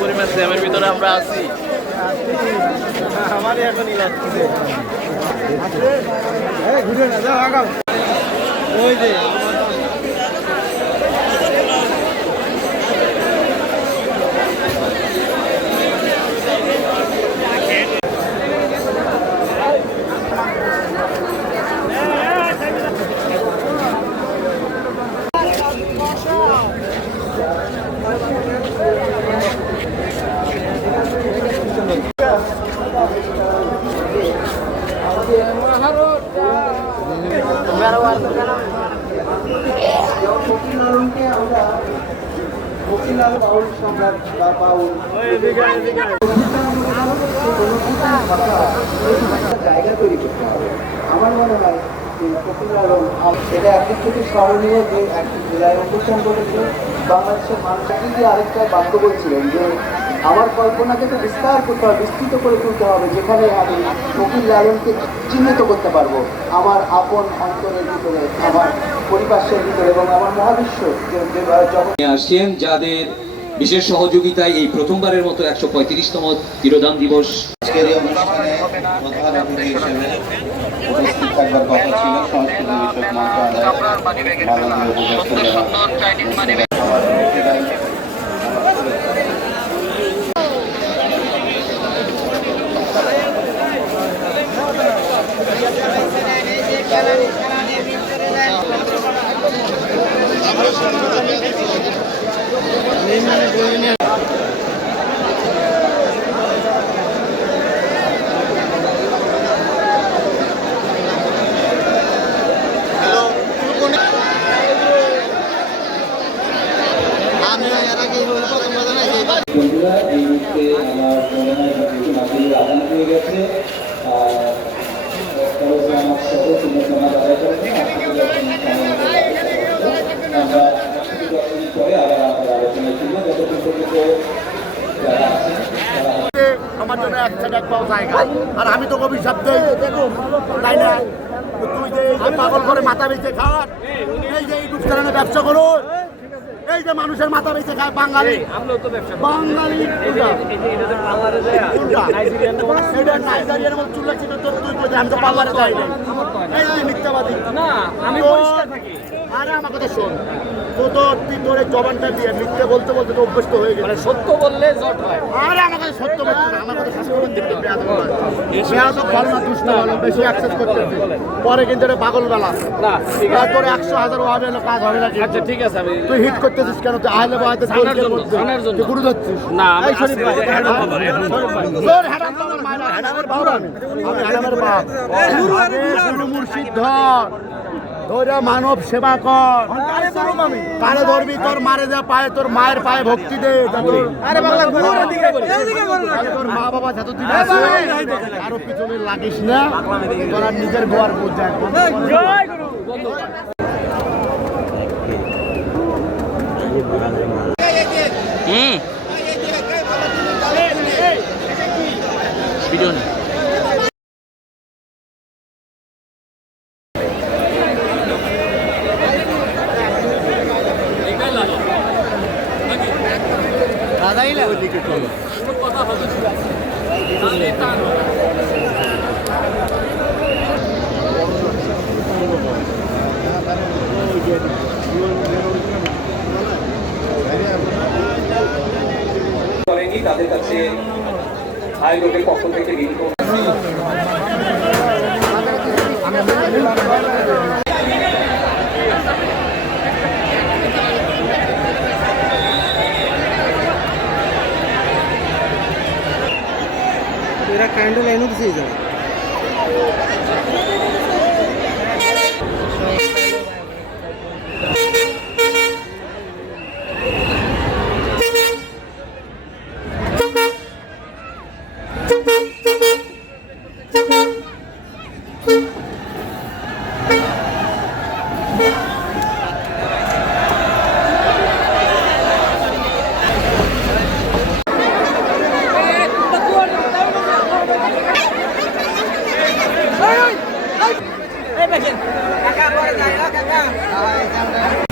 পরিমাণ জ্যামের ভিতরে আমরা আছি? আমারই এখনই ঘুরে না যাও আগাও। ওই যে জায়গা তৈরি করতে হবে আমার মনে হয় ফকির আলম সেটা একদিক থেকে স্মরণীয় যে একটি জেলায় অনুষ্ঠান করেছে বাংলাদেশের মানুষ যে আরেকটা বাক্য বলছিলেন যে আমার কল্পনাকে তো বিস্তার করতে হবে, বিস্তৃত করে তুলতে হবে, যেখানে আমি ফকির লালনকে চিহ্নিত করতে পারব। আমার আপন অন্তরের ভিতরে, আমার পরিপার্শ্বের ভিতরে এবং আমার মহাবিশ্ব আসছেন, যাদের বিশেষ সহযোগিতায় এই প্রথমবারের মতো একশো পঁয়ত্রিশতম তিরোধান দিবস। আজকের এই অনুষ্ঠানে প্রধান অতিথি হিসেবে উপস্থিত থাকবার কথা ছিল। সংস্কৃতি বিষয়ক মন্ত্রণালয়ের বন্ধুরা, এই মুহূর্তে আমার মনে হয় কিছু মাধ্যমের আদান হয়ে গেছে। আর আমার সাথে শূন্য সমাজ আদায় করে নিয়ে আপনাদের এখন আমরা পরে আবার আমাদের আলোচনায় ছিল যতক্ষণ পর্যন্ত আমার জন্য এক সাইড এক পাও জায়গা। আর আমি তো অভিশাপ দেই তাই না। তুই যে পাগল করে মাথা বেঁচে খাওয়ার, এই যে চ্যানেলে ব্যবসা করো এই যে মানুষের মাথা বেঁচে খায় বাঙালি। বাঙালি আমি তো পার্লারে যাই এই যে মিথ্যাবাদী। না আমি পরিষ্কার থাকি। আরে আমার কথা শোন তো তো তুই তোর জবানটা দিয়ে মিথ্যে বলতে বলতে তো অভ্যস্ত হয়ে গেছে মানে সত্য বললে জট হয় আরে আমার কাছে সত্য বলতে আমার কথা শাসন করতে দিতে পেঁয়াজ পেঁয়াজ ভালো না দুষ্ট ভালো বেশি অ্যাক্সেস করতে পরে কিন্তু এটা পাগল বেলা না ঠিক আছে তোর একশো হাজার ওয়াবে এলো কাজ হবে না আচ্ছা ঠিক আছে আমি তুই হিট করতেছিস কেন তুই আহলে বাহাতে ছানার জন্য, ছানার জন্য। তুই গুরু ধরছিস না, আমি শরীফ ভাই। তোর হ্যাডাম বাবার হ্যাডামের আমি। হ্যাডামের। গুরু মুর্শিদ ধর ধরে মানব সেবা কর। কারে ধরবি? তোর মারে যা পায়ে তোর মায়ের পায়ে ভক্তি দে। আরে বাংলা। তোর মা বাবা যতদিন আছে কারও পিছনে লাগিস না। তোর নিজের গোয়ার বোঝা হুম। করেনি তাদের কাছে আয়োজকের পক্ষ থেকে বিভিন্ন એનું થઈ thank you. এই দেখেন কাকা পরে যায় কাকা